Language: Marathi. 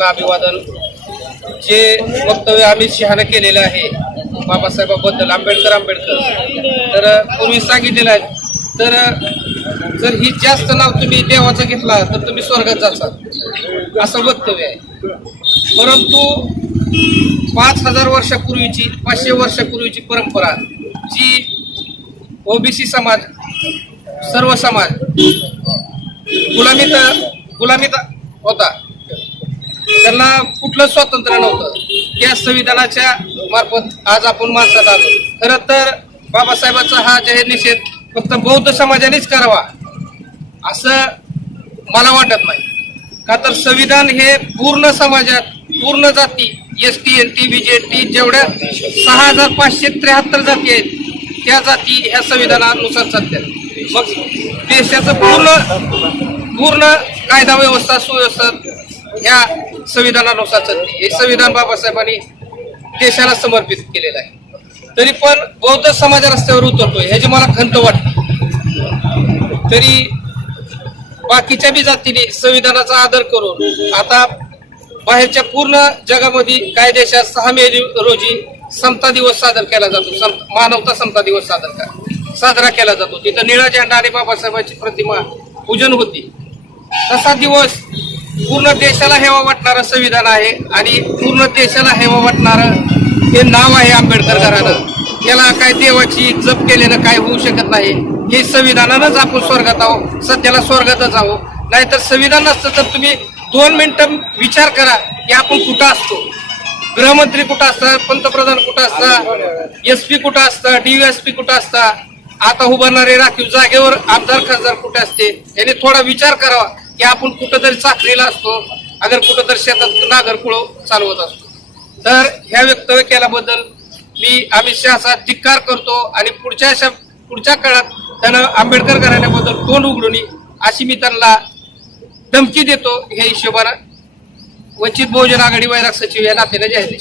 साहेबांना अभिवादन जे वक्तव्य अमित शहानं केलेलं आहे बाबासाहेबाबद्दल आंबेडकर आंबेडकर. तर पूर्वी सांगितलेलं आहे तर जर ही जास्त नाव तुम्ही देवाचं घेतला तर तुम्ही स्वर्गात जाचाल असं वक्तव्य आहे. परंतु पाच हजार वर्षापूर्वीची पाचशे वर्षापूर्वीची परंपरा जी ओबीसी समाज सर्व समाज गुलामीत गुलामीत होता. त्यांना कुठलं स्वातंत्र्य नव्हतं. त्या संविधानाच्या मार्फत आज आपण माणसात आलो. खरं तर बाबासाहेबांचा हा जाहीर निषेध फक्त बौद्ध समाजानेच करावा असं मला वाटत नाही. का तर संविधान हे पूर्ण समाजात पूर्ण जाती S T N T B J T जेवढ्या सहा हजार पाचशे त्र्याहत्तर जाती आहेत त्या जाती ह्या संविधानानुसार चालतात मग देशाचं पूर्ण पूर्ण कायदा व्यवस्था सुव्यवस्था ह्या संविधानानुसार चालते हे संविधान बाबासाहेबांनी देशाला समर्पित केलेलं आहे. तरी पण बौद्ध समाज रस्त्यावर उतरतोय ह्याची मला खंत वाटते. तरी बाकीच्या बी जातीने संविधानाचा आदर करून आता बाहेरच्या पूर्ण जगामध्ये काही देशात सहा मे रोजी समता दिवस सादर केला जातो. सम मानवता समता दिवस सादर साजरा केला जातो. तिथं निळा झेंडा आणि बाबासाहेबांची प्रतिमा पूजन होती. तसा दिवस पूर्ण देशाला हेवा वाटणारं संविधान आहे आणि पूर्ण देशाला हेवा वाटणारं हे नाव आहे आंबेडकर घरानं त्याला काय देवाची जप केलेलं काय होऊ शकत नाही. हे संविधानानंच आपण स्वर्गात आहो सध्याला स्वर्गातच आहो नाहीतर संविधान नसतं तर तुम्ही दोन मिनिटं विचार करा की आपण कुठं असतो. गृहमंत्री कुठं असतात? पंतप्रधान कुठं असतात? एस पी कुठं असतात डीएसपी कुठं असतात आता उभारणारे राखीव जागेवर आमदार खासदार कुठे असते याने थोडा विचार करावा. की आपण कुठंतरी चाकरीला असतो अगर कुठंतरी शेतात नागरकुळ चालवत असतो. तर ह्या वक्तव्य केल्याबद्दल मी अमित शहाचा धिक्कार करतो आणि पुढच्या अशा पुढच्या काळात त्यानं आंबेडकर घराण्याबद्दल तोंड उघडून अशी मी त्यांना धमकी देतो. ह्या हिशोबानं वंचित बहुजन आघाडी वैराग सचिव या नात्याने जाहीर